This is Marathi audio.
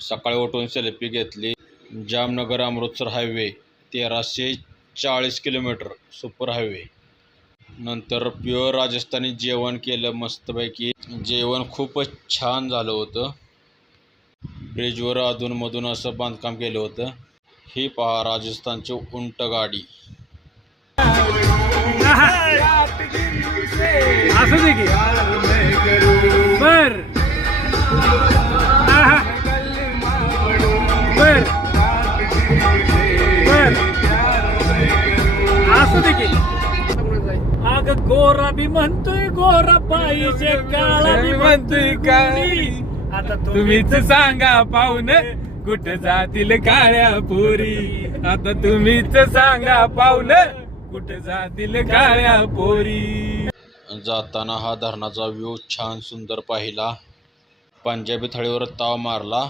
सकाळी उठून सेल्फी घेतली. Jamnagar Amritsar highway 1340 kilometre super highway. नंतर प्युअर राजस्थानी जेवण केलं मस्तपैकी. जेवण खूपच छान झालं होतं. ब्रिजवर अधूनमधून असं बांधकाम केलं होतं. ही पहा राजस्थानची उंट गाडी. असं दे की बर बर बर असं दे की. अगं गोरा बी म्हणतोय गोरा पाहिजे, काळा बी म्हणतोय काळी. आता तुम्हीच सांगा पाहुणे कुठे जातील काळ्या पोरी. आता तुम्हीच सांगा पाहुणे कुठे जातील काळ्या पोरी. जाताना हा धरणाचा व्ह्यू छान सुंदर पाहिला. पंजाबी थाळीवर ताव मारला.